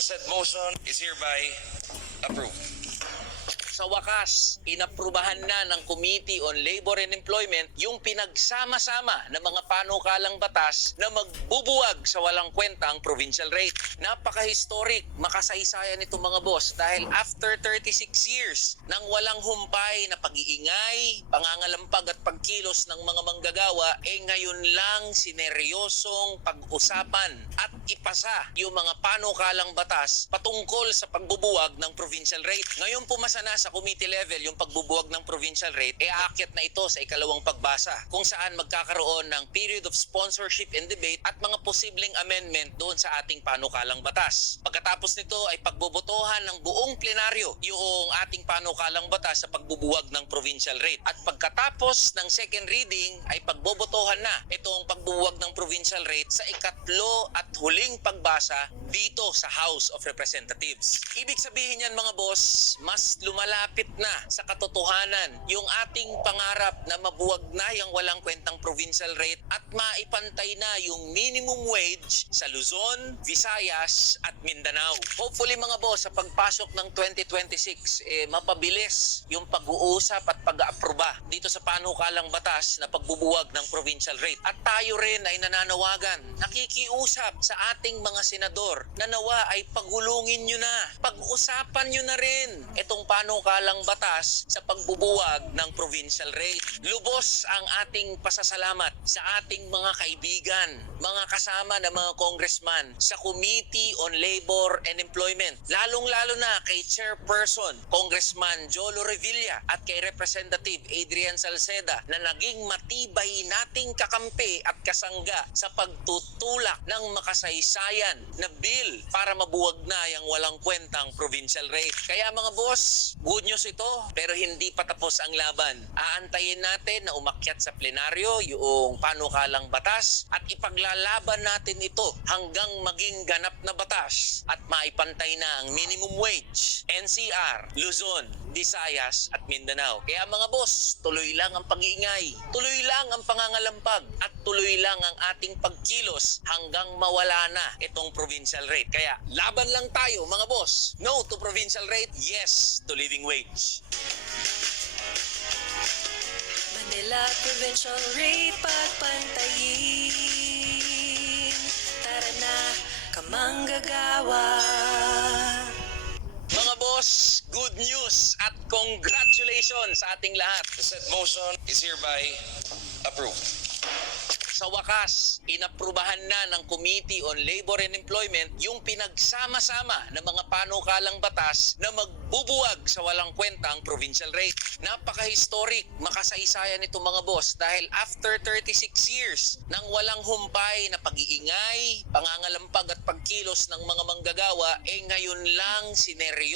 The said motion is hereby approved. Sa wakas, inaprubahan na ng Committee on Labor and Employment yung pinagsama-sama ng mga panukalang batas na magbubuwag sa walang kwentang provincial rate. Napaka-historic, makasaysayan nito mga boss dahil after 36 years ng walang humpay na pag-iingay, pangangalampag at pagkilos ng mga manggagawa, ngayon lang sineryosong pag-usapan at ipasa yung mga panukalang batas patungkol sa pagbubuwag ng provincial rate. Ngayon pumasa na sa committee level yung pagbubuwag ng provincial rate, aakyat na ito sa ikalawang pagbasa kung saan magkakaroon ng period of sponsorship and debate at mga posibleng amendment doon sa ating panukalang batas. Pagkatapos nito ay pagbobotohan ng buong plenaryo yung ating panukalang batas sa pagbubuwag ng provincial rate. At pagkatapos ng second reading ay pagbobotohan na itong pagbubuwag ng provincial rate sa ikatlo at huling pagbasa dito sa House of Representatives. Ibig sabihin yan mga boss, mas lumalapit na sa katotohanan yung ating pangarap na mabuwag na yung walang kwentang provincial rate at maipantay na yung minimum wage sa Luzon, Visayas at Mindanao. Hopefully mga boss, sa pagpasok ng 2026, mapabilis yung pag-uusap at pag-aproba dito sa panukalang batas na pagbubuwag ng provincial rate. At tayo rin ay nananawagan, nakikiusap sa ating mga senador na nawa ay pagulungin nyo na, pag-usapan nyo na rin itong panukalang batas sa pagbubuwag ng provincial rate. Lubos ang ating pasasalamat sa ating mga kaibigan, mga kasama na mga congressman sa Committee on Labor and Employment. Lalong-lalo na kay Chairperson Congressman Jolo Revilla at kay Representative Adrian Salceda na naging matibay nating kakampi at kasangga sa pagtutulak ng makasaysayan na bill para mabuwag na yung walang kwentang provincial rate. Kaya mga boss, good news ito pero hindi pa tapos ang laban. Aantayin natin na umakyat sa plenaryo yung panukalang batas at ipaglalaban natin ito hanggang maging ganap na batas at maipantay na ang minimum wage, NCR, Luzon, Visayas at Mindanao. Kaya mga boss, tuloy lang ang pag-iingay, tuloy lang ang pangangalampag at tuloy lang ang ating pagkilos hanggang mawala na itong provincial rate. Kaya laban lang tayo mga boss. No to provincial rate, yes to living wage. Manila provincial rate pagpantayin. Tara na, kamanggagawa. Mga boss, good news at congratulations sa ating lahat. The said motion is hereby approved. Sa wakas, inaprubahan na ng Committee on Labor and Employment yung pinagsama-sama ng mga panukalang batas na magbubuwag sa walang kwentang provincial rate. Napaka-historic, makasaysayan nito mga boss dahil after 36 years ng walang humpay na pag-iingay, pangangalampag at pagkilos ng mga manggagawa, ngayon lang sineryoso